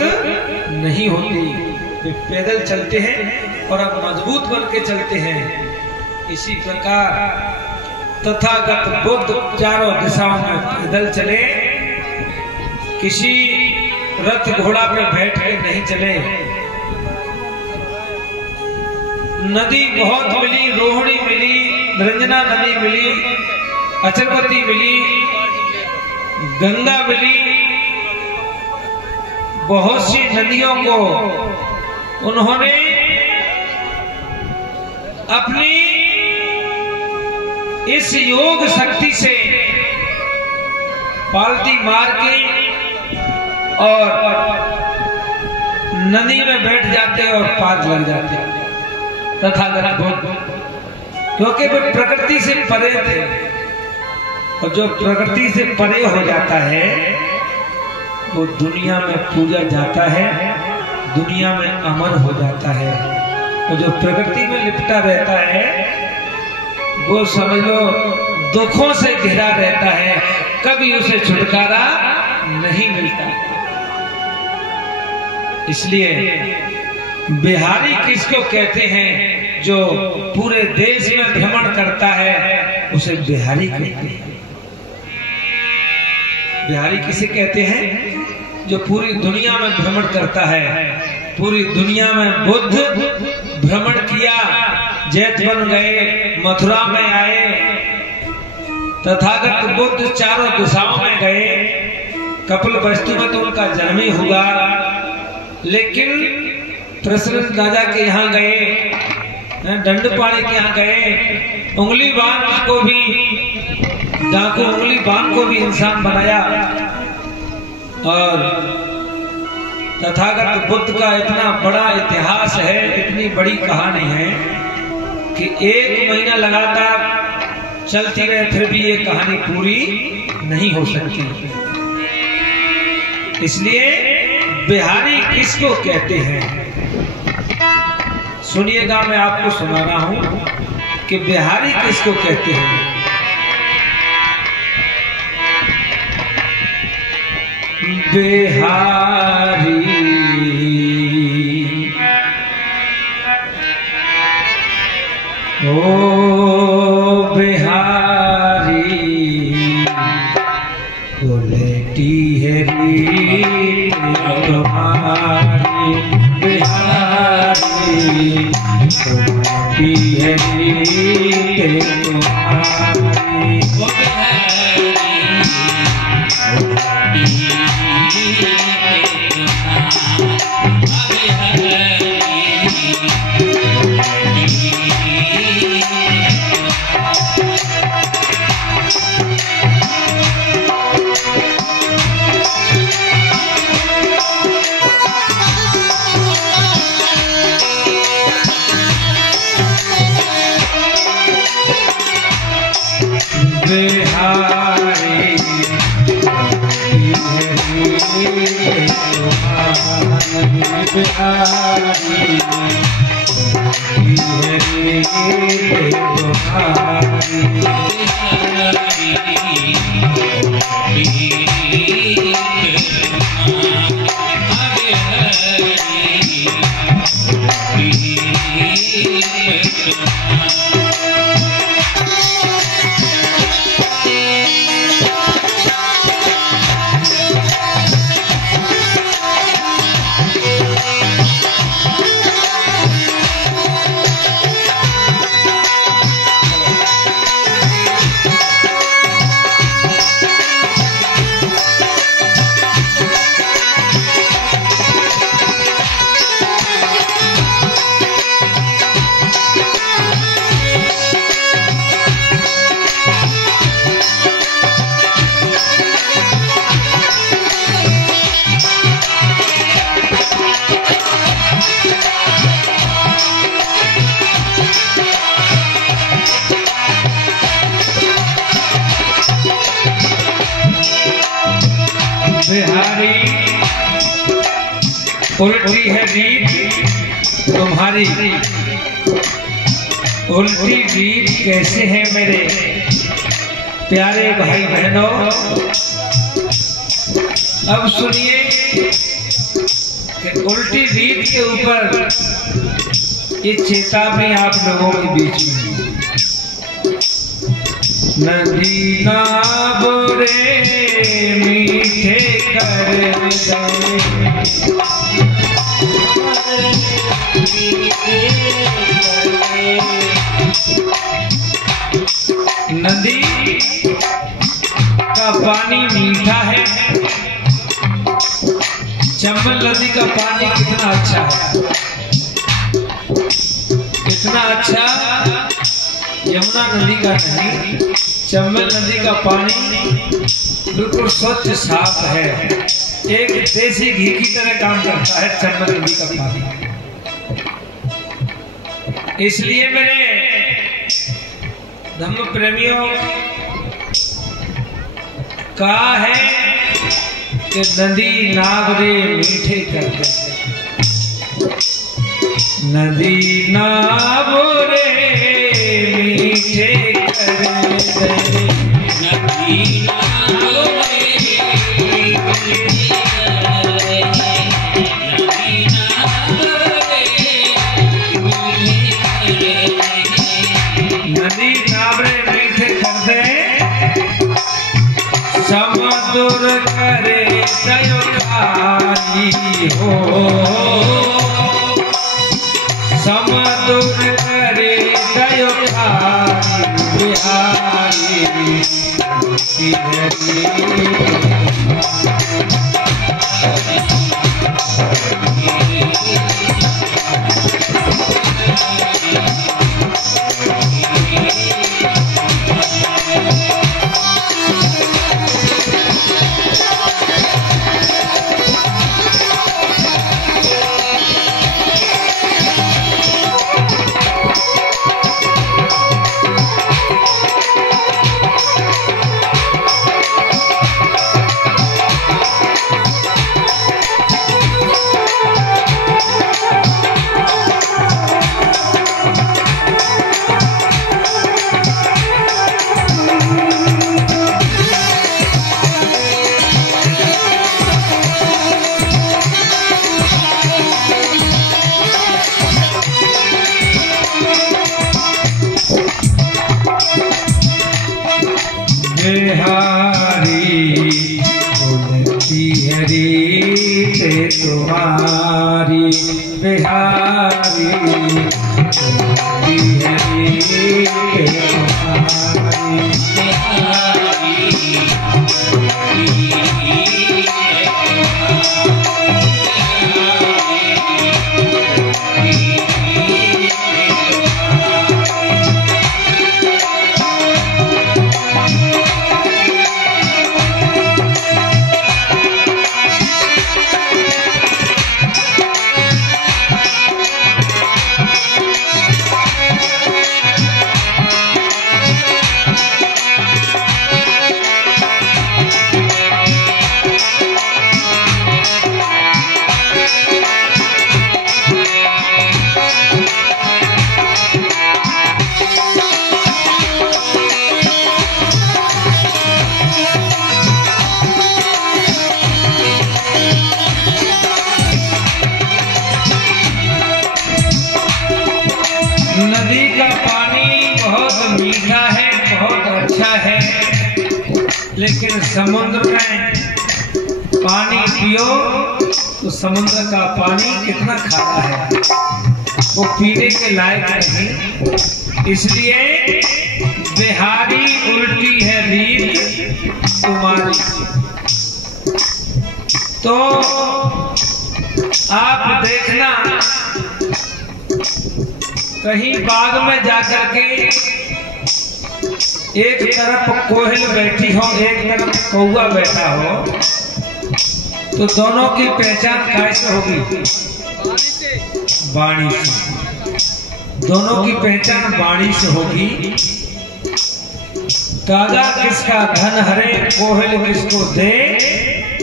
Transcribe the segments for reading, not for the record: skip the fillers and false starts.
जरूरत नहीं होती। वे पैदल चलते हैं और अब मजबूत बन के चलते हैं। इसी प्रकार तथागत बुद्ध चारों दिशाओं में पैदल चले, किसी रथ घोड़ा पे बैठ के नहीं चले। नदी बहुत मिली, रोहिणी मिली, निरंजना नदी मिली, अचरपति मिली, गंगा मिली, बहुत सी नदियों को उन्होंने अपनी इस योग शक्ति से पालती मार के और नदी में बैठ जाते और पार लग जाते तथागत बुद्ध, क्योंकि वे प्रकृति से परे थे। और जो प्रकृति से परे हो जाता है वो दुनिया में पूजा जाता है, दुनिया में अमर हो जाता है। और जो प्रकृति में लिपटा रहता है वो समझ लो दुखों से घिरा रहता है, कभी उसे छुटकारा नहीं मिलता। इसलिए बिहारी किसको कहते हैं? जो पूरे देश में भ्रमण करता है उसे बिहारी कहते हैं। बिहारी किसे कहते हैं? जो पूरी दुनिया में भ्रमण करता है। पूरी दुनिया में बुद्ध भ्रमण किया, जैत बन गए, मथुरा में आए, तथागत बुद्ध चारों दिशाओं में गए। कपिलवस्तु में तो उनका जन्म ही हुआ, लेकिन प्रसन्न राजा के यहाँ गए, दंडपाणी के यहाँ गए, उंगली बाण को भी, डाकू उंगली बाण को भी इंसान बनाया। और तथागत बुद्ध का इतना बड़ा इतिहास है, इतनी बड़ी कहानी है कि 1 महीना लगातार चलती रहे फिर भी ये कहानी पूरी नहीं हो सकती। इसलिए बिहारी किसको कहते हैं? सुनिएगा, मैं आपको सुना रहा हूं कि बिहारी किसको कहते हैं। बिहारी ओ बिहारी उलटी है रीत तुम्हारी, बिहारी उलटी है रीत तुम्हारी, ओ बिहारी उल्टी है रीत तुम्हारी, उल्टी रीत कैसे है मेरे प्यारे भाई बहनों। अब सुनिए उल्टी रीत के ऊपर ये चेतावनी आप लोगों के बीच में। नदी ना बोरे मीठे कर दे, नदी का पानी मीठा है। चंबल नदी का पानी कितना अच्छा है, कितना अच्छा। यमुना नदी का नहीं, चंबल नदी का पानी बिल्कुल स्वच्छ साफ है, एक देसी घी की तरह काम करता है चंबल नदी का पानी। इसलिए मेरे धम्म प्रेमियों कहा है कि नदी नावरे मीठे कर दे, नदी नावरे मीठे कर दे, नदी नावरे मीठे कर दे, नदी नावरे मीठे कर दे, नदी नावरे मीठे कर दे, समदुर करे दयोकारी हो, समदुर करे दयोकारी बिहारी तुम्हारी बिहारी नदी का पानी बहुत मीठा है, बहुत अच्छा है, लेकिन समुद्र में पानी पियो तो समुद्र का पानी कितना खारा है, वो पीने के लायक नहीं। इसलिए बिहारी उल्टी है रीत तुम्हारी। तो आप देखना कहीं बाग में जाकर के एक तरफ कोयल बैठी हो, एक तरफ कौवा बैठा हो, तो दोनों की पहचान कैसे होगी? वाणी से। दोनों की पहचान वाणी से होगी। कागा किसका धन हरे, कोयल किसको दे,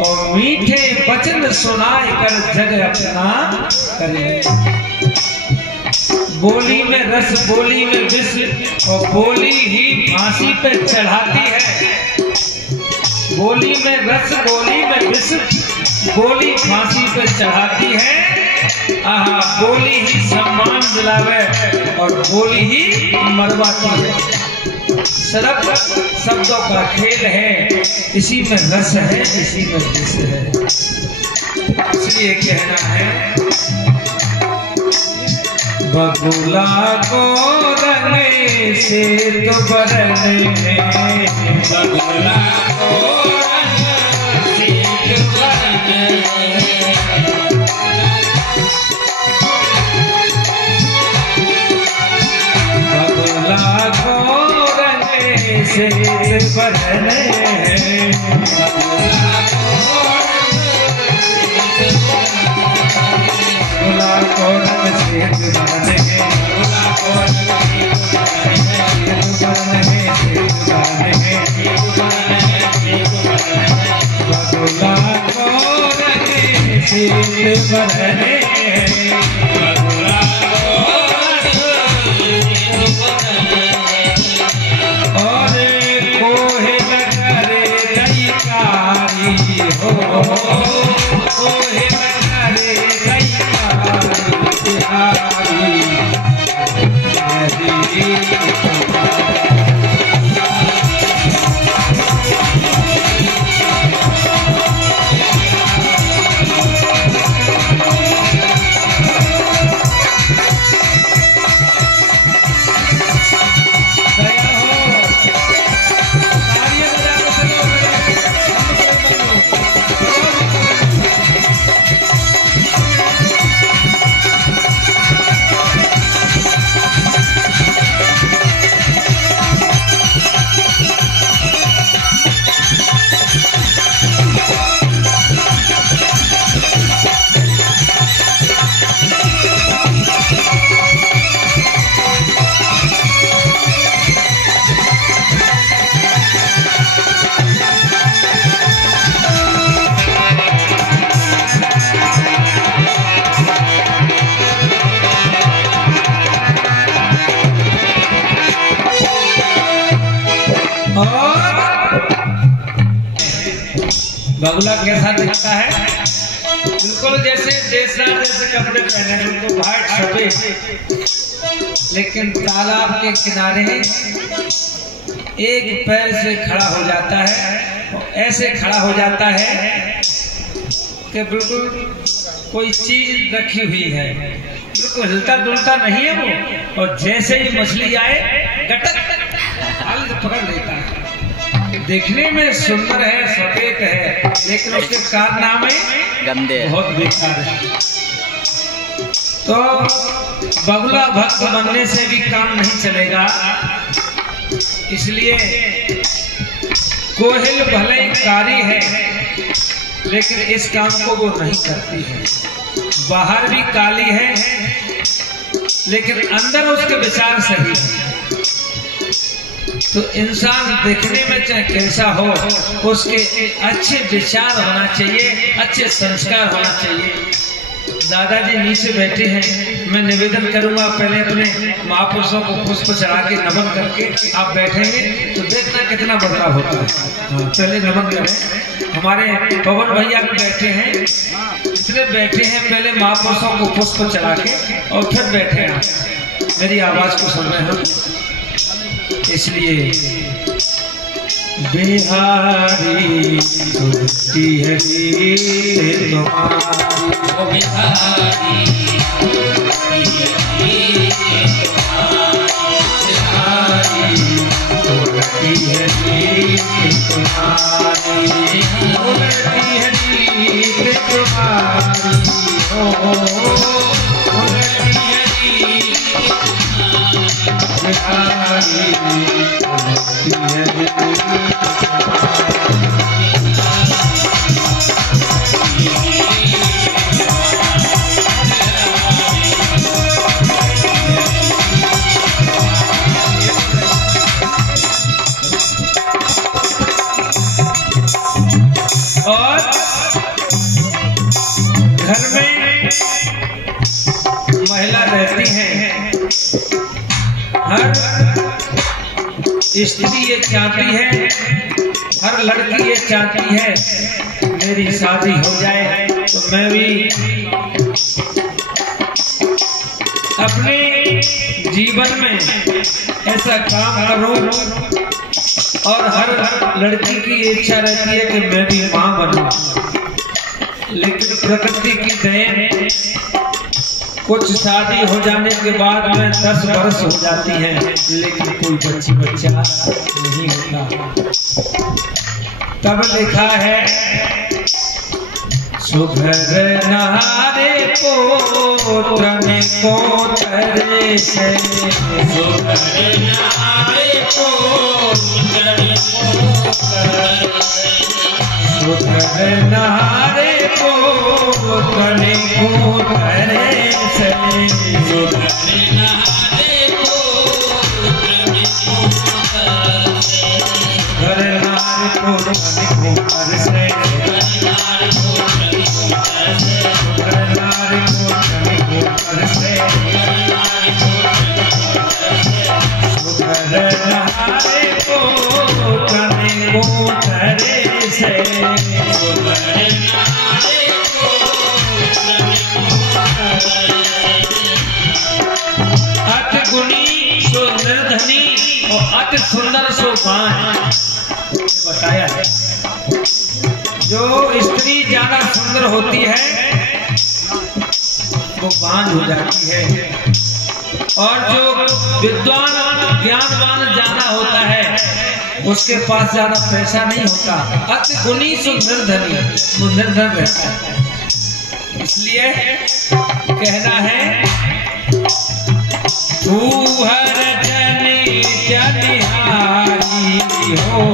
और मीठे वचन सुनाए कर जग अपना करे। बोली में रस, बोली में विष, और बोली ही फांसी पे चढ़ाती है। बोली में रस, बोली में विष, बोली फांसी पे चढ़ाती है, आहा बोली ही सम्मान दिलावे और बोली ही मरवाती है। सिर्फ शब्दों का खेल है, इसी में रस है, इसी में रस है। इसलिए कहना है बबूला को रंग से तो बरने में, बबूला को रंग से तो बरने में, बबूला को रंग से तो बरने में, बबूला को रंग से तो बरने में, और कोहे करे दैकारी हो, कोहे करे दैकारी बगुला कैसा दिखता है? बिल्कुल जैसे देशराज जैसे कपड़े पहने, उनको वाइट सफेद, लेकिन तालाब के किनारे एक पैर से खड़ा हो जाता है, ऐसे खड़ा हो जाता है कि बिल्कुल कोई चीज रखी हुई है, बिल्कुल हिलता डुलता नहीं है वो, और जैसे ही मछली आए गटक पकड़ लेता है। देखने में सुंदर है, सफेद है, लेकिन उसके कारनामे गंदे बहुत बेकार है। तो बगुला भक्त बनने से भी काम नहीं चलेगा, इसलिए कोयल भले ही कारी है, लेकिन इस काम को वो नहीं करती है। बाहर भी काली है, लेकिन अंदर उसके विचार सही है। तो इंसान देखने में चाहे कैसा हो, उसके अच्छे विचार होना चाहिए, अच्छे संस्कार होना चाहिए। दादाजी नीचे बैठे हैं, मैं निवेदन करूंगा पहले अपने महापुरुषों को पुष्प चढ़ा के नमन करके आप बैठेंगे तो देखना कितना बदलाव होता है। पहले नमन करें। हमारे पवन भैया भी बैठे हैं, इसलिए बैठे हैं, पहले महापुरुषों को पुष्प चढ़ा के और फिर बैठे हैं, मेरी आवाज को सुन रहे हैं। इसलिए बिहारी सुनती है तुम्हारी, बिहारी उड़ती है तुम्हारी, उड़ती है तुम्हारी, उड़ती है और घर में महिला रहती है, हर स्त्री ये चाहती है, हर लड़की ये चाहती है मेरी शादी हो जाए तो मैं भी अपने जीवन में ऐसा काम करूं। और हर लड़की की इच्छा रहती है कि मैं भी मां बनूं, लेकिन प्रकृति की देन कुछ शादी हो जाने के बाद में 10 वर्ष हो जाती है, लेकिन कोई बच्चा नहीं होता। तब लिखा है सुघर नारे पोत्रने को तरे से, सुघर नारे पोत्रने को तरे से, सुघर नारे पोत्रने को तरे से, सुघर नारे पोत्रने को तरे से, घर नारे पोत्रने को तरे से, अति गुणी सो निर्धनी और अति सुंदर सो बान बताया है। जो स्त्री ज्यादा सुंदर होती है वो बान हो जाती है, और जो विद्वान ज्ञानवान ज्यादा होता है उसके पास ज्यादा पैसा नहीं होता। अति गुणी सो निर्धनी, वो निर्धन रहता है। इसलिए कहना है तू हर जन जनिहारी हो,